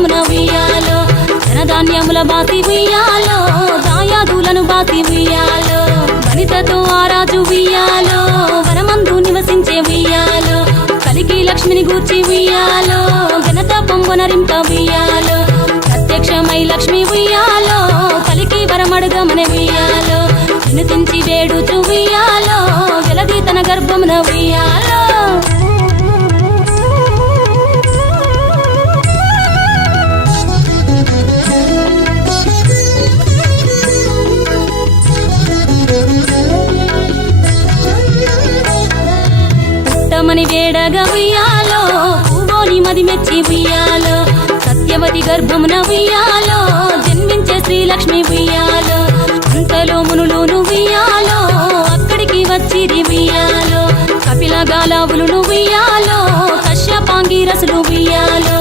తరగని ఉయ్యాలో ధనధాన్యముల బాసి ఉయ్యాలో దాయాదులను బాసి ఉయ్యాలో వనితతో ఆరాజు ఉయ్యాలో వనమందు నివసించే ఉయ్యాలో కలిగి లక్ష్మిని గూర్చి ఉయ్యాలో ఘనత పొంగునరింప ఉయ్యాలో ప్రత్యక్షమై లక్ష్మి ఉయ్యాలో కలికి వరమడుగమని ఉయ్యాలో వినుతించి వేడుచు ఉయ్యాలో వెలది తన గర్భమున ఉయ్యాలో. పుట్టమని వేడగా ఉయ్యాలో పువ్వోని మది మెచ్చి ఉయ్యాలో సత్యవతి గర్భమున ఉయ్యాలో జన్మించే శ్రీలక్ష్మి ఉయ్యాలో అంతలో మునులు ఉయ్యాలో అక్కడికి వచ్చి ఉయ్యాలో కపిల గాలావులు ఉయ్యాలో కశ్యపాంగి రసులు ఉయ్యాలో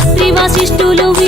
అత్రి వశిష్ఠులు ఉయ్యాలో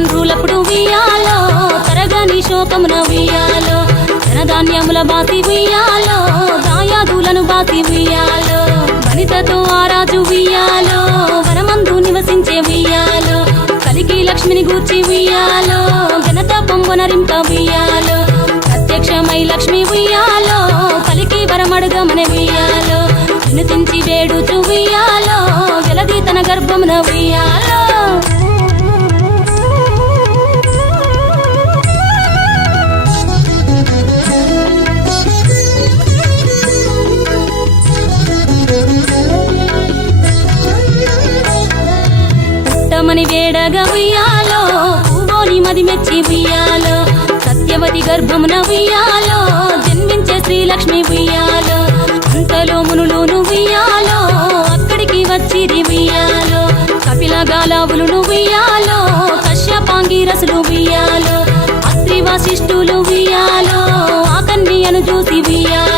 తండ్రులప్పుడు వియాలో తరగని శోకమున వియాలో ధనధాన్యముల బాసి వియాలో దాయాదులను బాసి వియాలో వనితతో ఆరాజు వియాలో వనమందు నివసించే వియాలో కలిగి లక్ష్మిని గూర్చి వియాలో ఘనత పొంగునరింప వియాలో ప్రత్యక్షమై లక్ష్మి వియాలో కలికి వరమడుగమని వియాలో వినుతించి వేడుచు ఉయ్యాలో వెలది తన గర్భమున వియాలో పుట్టమని ఉయ్యాలో పువ్వోని మది మెచ్చి ఉయ్యాలో సత్యవతి గర్భమున ఉయ్యాలో జన్మించే శ్రీలక్ష్మి ఉయ్యాలో అంతలో మునులు ఉయ్యాలో అక్కడికి వచ్చి ఉయ్యాలో కపిల గాలావులు ఉయ్యాలో కశ్యపాంగి రసులు ఉయ్యాలో అత్రి వాసిష్ఠులు ఉయ్యాలో ఆకన్యను చూసి ఉయ్యాలో.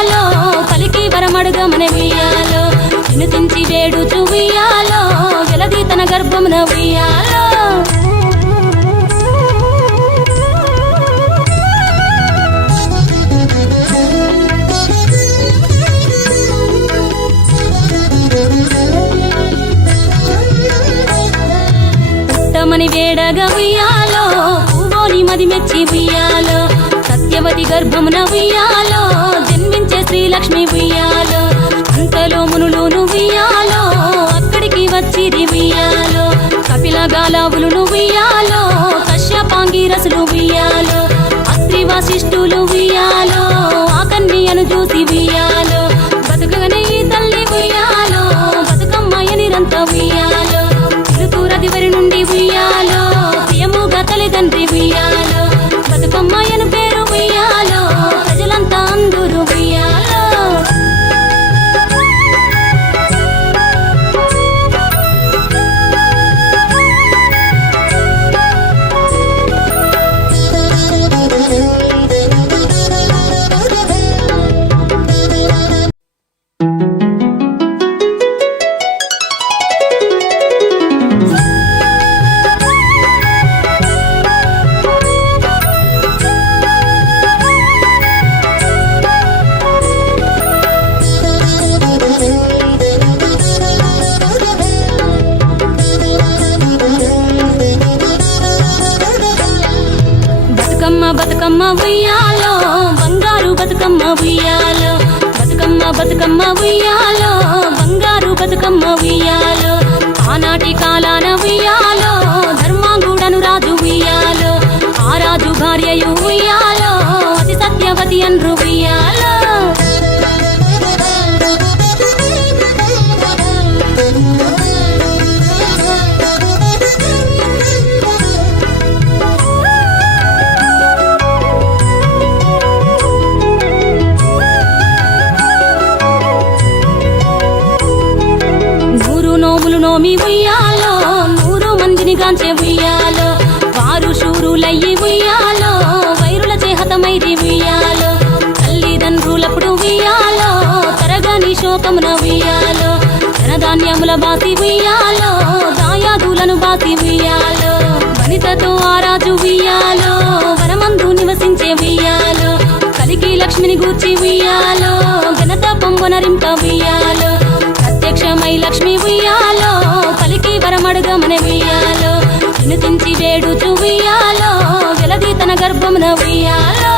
వినుతించి వేడుచు ఉయ్యాలో వెలది తన గర్భమున ఉయ్యాలో. పుట్టమని వేడగా ఉయ్యాలో పూవోని మది మెచ్చి ఉయ్యాలో. సత్యవతి గర్భమున ఉయ్యాలో జన్మించే శ్రీలక్ష్మి ఉయ్యాలో. అంతలో మునులోను ఉయ్యాలో. చిరిమియాలో కపిల గాలావులు ఉయ్యాలో కశ్యపాంగి రసులు ఉయ్యాలో అత్రి వశిష్ఠులు ఉయ్యాలో ఆ చూసి వియాలో బతుకమ్మ ఉయ్యాలో బంగారు బతుకమ్మ ఉయ్యాలో ఆనాటి కాలాన ఉయ్యాలో. ధనధాన్యముల బాసి ఉయ్యాలో దాయాదులను బాసి ఉయ్యాలో వనితతో ఆరాజు ఉయ్యాలో వనమందు నివసించే ఉయ్యాలో కలికి లక్ష్మిని గూర్చి ఉయ్యాలో ఘనత పొంగునరింప ఉయ్యాలో ప్రత్యక్షమై లక్ష్మి ఉయ్యాలో కలికి వరమడుగమని ఉయ్యాలో వినుతించి వేడుచు ఉయ్యాలో వెలది తన గర్భమున ఉయ్యాలో.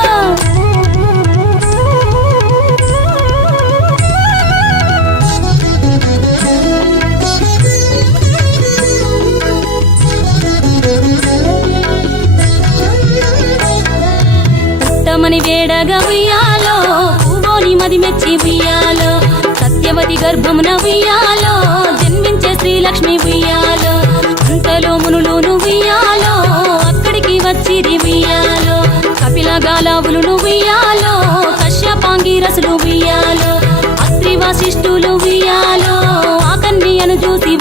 గేడగ ఉయ్యాలో పూవోని మది మెచ్చి ఉయ్యాలో సత్యవతి గర్భమున ఉయ్యాలో జన్మించే శ్రీలక్ష్మి ఉయ్యాలో అంతలో మునులు ఉయ్యాలో అక్కడికి వచ్చి ఉయ్యాలో కపిల గాలావులు ఉయ్యాలో కశ్యపాంగి రసులు ఉయ్యాలో అత్రి వాసిష్ఠులు ఉయ్యాలో ఆకన్యను చూసి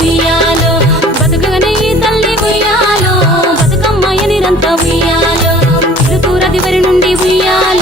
ఉయ్యాల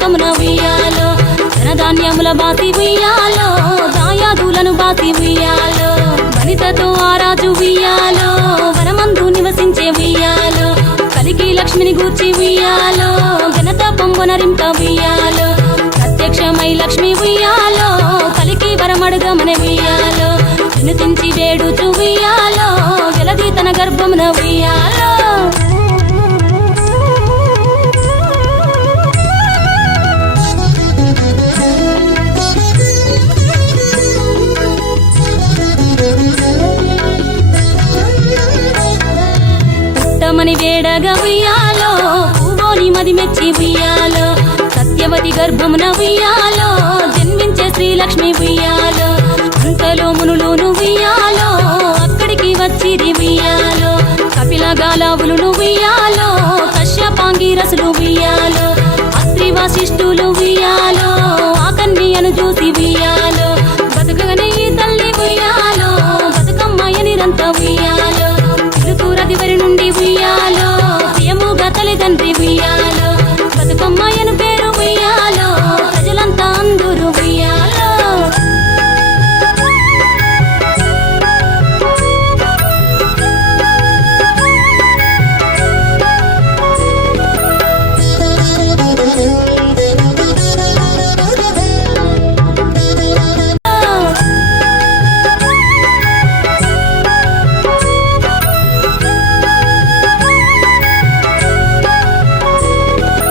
తరగని ఉయ్యాలో ధనధాన్యముల బాసి ఉయ్యాలో దాయాదులను బాసి ఉయ్యాలో వనితతో ఆరాజు ఉయ్యాలో వనమందు నివసించే ఉయ్యాలో కలిగి లక్ష్మిని గూర్చి ఉయ్యాలో ఘనత పొంగునరింప ఉయ్యాలో ప్రత్యక్షమై లక్ష్మి ఉయ్యాలో కలికి వరమడుగమని ఉయ్యాలో వినుతించి వేడుచు ఉయ్యాలో వెలది తన గర్భమున ఉయ్యాలో. సత్యవతి మెచ్చి ఉయ్యాలో సత్యవతి గర్భమున ఉయ్యాలో జన్మించే శ్రీలక్ష్మి ఉయ్యాలో అంతలో మునులోను ఉయ్యాలో అక్కడికి వచ్చి ఉయ్యాలో కపిల గాలావులు ఉయ్యాలో కశ్యపాంగి రసులు ఉయ్యాలో అస్త్రి వాసిష్ఠులు ఉయ్యాలో ఆకన్యను చూసి ఉయ్యాలో.